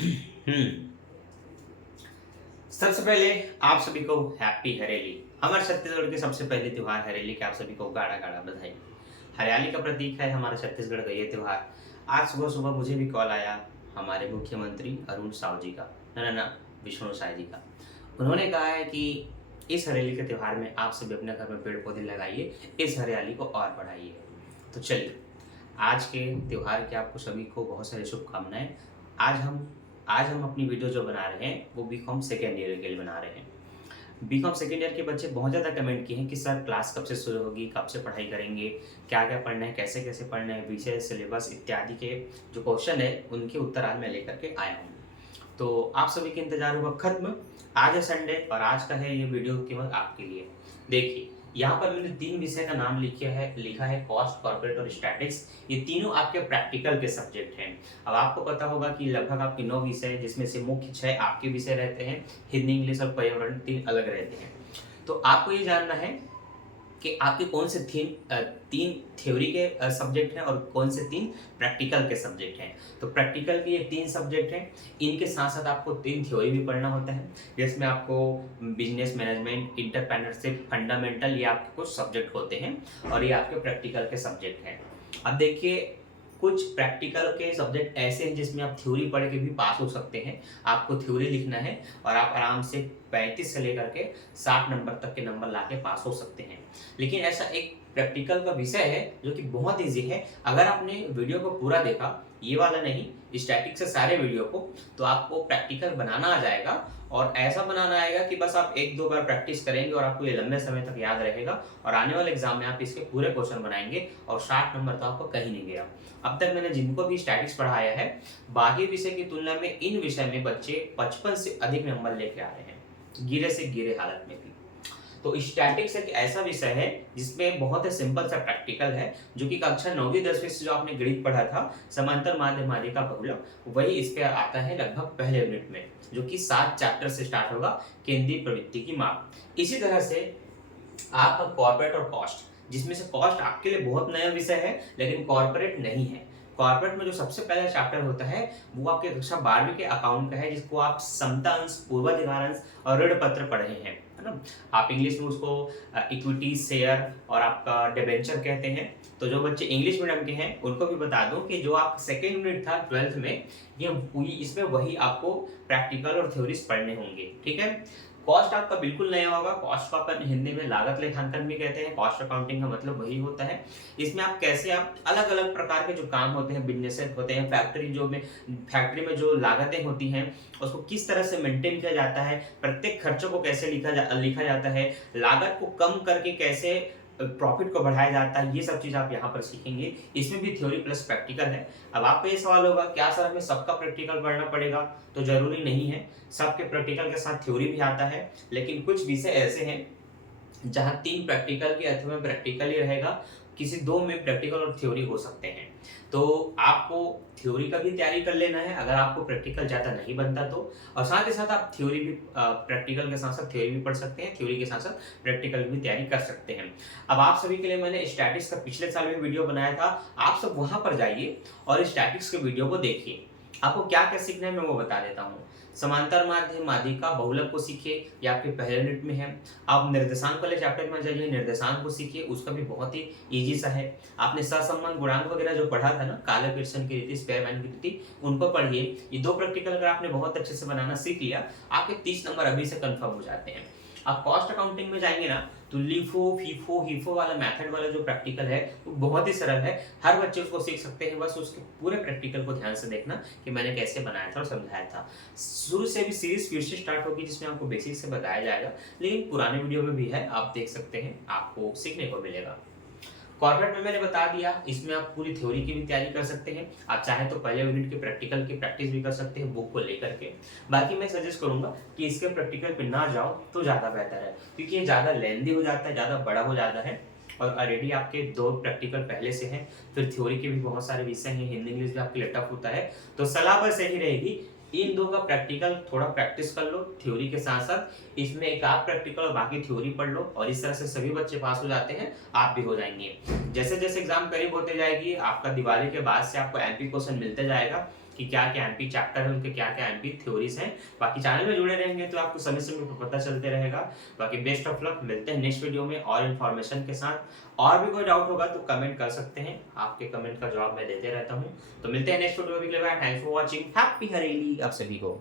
हम्म सबसे पहले आप सभी को हैप्पी हरेली। हमारे छत्तीसगढ़ के सबसे पहले त्योहार हरेली के आप सभी को गाढ़ा गाढ़ा बधाई। हरियाली का प्रतीक है हमारा छत्तीसगढ़ का ये त्योहार। आज सुबह सुबह मुझे भी कॉल आया हमारे मुख्यमंत्री अरुण साव जी का, ना विष्णु साय जी का। उन्होंने कहा है कि इस हरेली के त्योहार में आप सभी अपने घर में पेड़ पौधे लगाइए, इस हरियाली को और बढ़ाइए। तो चलिए, आज के त्योहार की आपको सभी को बहुत सारी शुभकामनाएं। आज हम आज हम अपनी वीडियो जो बना रहे हैं वो बीकॉम सेकेंड ईयर के लिए बना रहे हैं। बीकॉम सेकेंड ईयर के बच्चे बहुत ज़्यादा कमेंट किए हैं कि सर क्लास कब से शुरू होगी, कब से पढ़ाई करेंगे, क्या क्या पढ़ना है, कैसे कैसे पढ़ना है, विषय सिलेबस इत्यादि के जो क्वेश्चन है उनके उत्तर आज मैं लेकर के आया हूँ। तो आप सभी के इंतजार हुआ खत्म। आज है संडे और आज का है ये वीडियो केवल आपके लिए। देखिए, यहाँ पर मैंने 3 विषय का नाम लिखा है कॉस्ट, कॉर्पोरेट और स्टैटिक्स। ये तीनों आपके प्रैक्टिकल के सब्जेक्ट हैं। अब आपको पता होगा कि लगभग आपके 9 विषय हैं, जिसमें से मुख्य 6 आपके विषय रहते हैं, हिंदी, इंग्लिश और पर्यावरण 3 अलग रहते हैं। तो आपको ये जानना है कि आपके कौन से 3 थ्योरी के सब्जेक्ट हैं और कौन से 3 प्रैक्टिकल के सब्जेक्ट हैं। तो प्रैक्टिकल के ये 3 सब्जेक्ट हैं। इनके साथ साथ आपको 3 थ्योरी भी पढ़ना होता है, जिसमें आपको बिजनेस मैनेजमेंट, एंटरप्रेन्योरशिप, फंडामेंटल, ये आपके कुछ सब्जेक्ट होते हैं और ये आपके प्रैक्टिकल के सब्जेक्ट हैं। अब देखिए, कुछ प्रैक्टिकल के सब्जेक्ट ऐसे हैं जिसमें आप थ्योरी पढ़ के भी पास हो सकते हैं। आपको थ्योरी लिखना है और आप आराम से 35 से लेकर के 60 नंबर तक के नंबर ला के पास हो सकते हैं। लेकिन ऐसा एक प्रैक्टिकल का विषय है जो कि बहुत ईजी है। अगर आपने वीडियो को पूरा देखा, ये वाला नहीं, स्टैटिक से सारे वीडियो को, तो आपको प्रैक्टिकल बनाना आ जाएगा। और ऐसा बनाना आएगा कि बस आप 1-2 बार प्रैक्टिस करेंगे और आपको ये लंबे समय तक याद रहेगा और आने वाले एग्जाम में आप इसके पूरे क्वेश्चन बनाएंगे और 60 नंबर तो आपको कहीं नहीं गया। अब तक मैंने जिनको भी स्टैटिक्स पढ़ाया है, बाकी विषय की तुलना में इन विषय में बच्चे 55 से अधिक नंबर लेके आ रहे हैं, गिरे से गिरे हालत में भी। तो स्टैटिक्स एक ऐसा विषय है जिसमें बहुत ही सिंपल सा प्रैक्टिकल है, जो कि कक्षा 9वीं 10वीं से जो आपने गणित पढ़ा था, समांतर माध्यमालिका बहुलक, वही इस पे आता है लगभग पहले यूनिट में, जो कि 7 चैप्टर से स्टार्ट होगा, केंद्रीय प्रवृत्ति की माप। इसी तरह से आपका कॉर्पोरेट और कॉस्ट, जिसमें से कॉस्ट आपके लिए बहुत नया विषय है लेकिन कॉर्पोरेट नहीं है। कॉर्पोरेट में जो सबसे पहला चैप्टर होता है वो आपके कक्षा 12वीं के अकाउंट का है, जिसको आप समता अंश, पूर्वाधिकार अंश और ऋण पत्र पढ़े हैं, है ना। आप इंग्लिश में उसको इक्विटी, शेयर और आपका डिबेंचर कहते हैं। तो जो बच्चे इंग्लिश मीडियम के हैं उनको भी बता दूं कि जो आप सेकेंड यूनिट था 12th में, ये इसमें वही आपको प्रैक्टिकल और थ्योरीज पढ़ने होंगे, ठीक है। कॉस्ट आपका बिल्कुल नया होगा। कॉस्ट को अपन हिंदी में लागत लेखांकन भी कहते हैं। कॉस्ट अकाउंटिंग का मतलब वही होता है। इसमें आप कैसे आप अलग अलग प्रकार के जो काम होते हैं, बिजनेस होते हैं, फैक्ट्री में जो लागतें होती हैं उसको किस तरह से मेंटेन किया जाता है, प्रत्येक खर्चों को कैसे लिखा जाता है, लागत को कम करके कैसे प्रॉफिट को बढ़ाया जाता है, ये सब चीज आप यहाँ पर सीखेंगे। इसमें भी थ्योरी प्लस प्रैक्टिकल है। अब आपका ये सवाल होगा, क्या सर हमें सबका प्रैक्टिकल पढ़ना पड़ेगा? तो जरूरी नहीं है। सबके प्रैक्टिकल के साथ थ्योरी भी आता है, लेकिन कुछ विषय ऐसे हैं जहाँ 3 प्रैक्टिकल के अर्थ में प्रैक्टिकल ही रहेगा, किसी 2 में प्रैक्टिकल और थ्योरी हो सकते हैं। तो आपको थ्योरी का भी तैयारी कर लेना है अगर आपको प्रैक्टिकल ज़्यादा नहीं बनता तो, और साथ ही साथ आप थ्योरी भी प्रैक्टिकल के साथ साथ थ्योरी भी पढ़ सकते हैं, थ्योरी के साथ साथ प्रैक्टिकल भी तैयारी कर सकते हैं। अब आप सभी के लिए मैंने स्टैटिक्स का पिछले साल में वीडियो बनाया था, आप सब वहाँ पर जाइए और स्टैटिक्स के वीडियो को देखिए। आपको क्या क्या सीखना है मैं वो बता देता हूँ। समांतर माध्य माध्यिका बहुलक को सीखिए, ये आपके पहले यूनिट में है। आप निर्देशांक वाले चैप्टर में जाइए, निर्देशांक को सीखिए, उसका भी बहुत ही इजी सा है। आपने सहसंबंध गुणांक वगैरह जो पढ़ा था ना, काले पियर्सन की रीति, स्पेयरमैन की रीति, उनको पढ़िए। ये 2 प्रैक्टिकल अगर आपने बहुत अच्छे से बनाना सीख लिया, आपके 30 नंबर अभी से कंफर्म हो जाते हैं। आप कॉस्ट अकाउंटिंग में जाएंगे ना, तो लीफो, फीफो, हीफो वाला मेथड वाला जो प्रैक्टिकल है वो बहुत ही सरल है, हर बच्चे उसको सीख सकते हैं। बस उसके पूरे प्रैक्टिकल को ध्यान से देखना कि मैंने कैसे बनाया था और समझाया था। शुरू से भी सीरीज फिर से स्टार्ट होगी जिसमें आपको बेसिक से बताया जाएगा, लेकिन पुराने वीडियो में भी है, आप देख सकते हैं, आपको सीखने को मिलेगा। कॉर्पोरेट में मैंने बता दिया, इसमें आप पूरी थ्योरी की भी तैयारी कर सकते हैं। आप चाहे तो पहले यूनिट के प्रैक्टिकल की प्रैक्टिस भी कर सकते हैं बुक को लेकर के। बाकी मैं सजेस्ट करूंगा कि इसके प्रैक्टिकल पे ना जाओ तो ज़्यादा बेहतर है, क्योंकि ये ज़्यादा लेंदी हो जाता है, ज़्यादा बड़ा हो जाता है और ऑलरेडी आपके 2 प्रैक्टिकल पहले से हैं। फिर थ्योरी के भी बहुत सारे विषय हैं, हिंदी इंग्लिश भी आपके लिए टफ होता है। तो सलाह बस यही रहेगी, इन 2 का प्रैक्टिकल थोड़ा प्रैक्टिस कर लो थ्योरी के साथ साथ, इसमें एक आध प्रैक्टिकल और बाकी थ्योरी पढ़ लो, और इस तरह से सभी बच्चे पास हो जाते हैं, आप भी हो जाएंगे। जैसे जैसे एग्जाम करीब होते जाएगी, आपका दिवाली के बाद से आपको एमपी क्वेश्चन मिलते जाएगा कि क्या क्या एमपी चैप्टर है, उनके क्या क्या एमपी थ्योरीज हैं। बाकी चैनल में जुड़े रहेंगे तो आपको समय समय पर पता चलते रहेगा। बाकी बेस्ट ऑफ लक, मिलते हैं नेक्स्ट वीडियो में और इन्फॉर्मेशन के साथ। और भी कोई डाउट होगा तो कमेंट कर सकते हैं, आपके कमेंट का जवाब मैं देते रहता हूँ। तो मिलते हैं नेक्स्ट वीडियो में, thanks for watching, happy Hareli आप सभी को।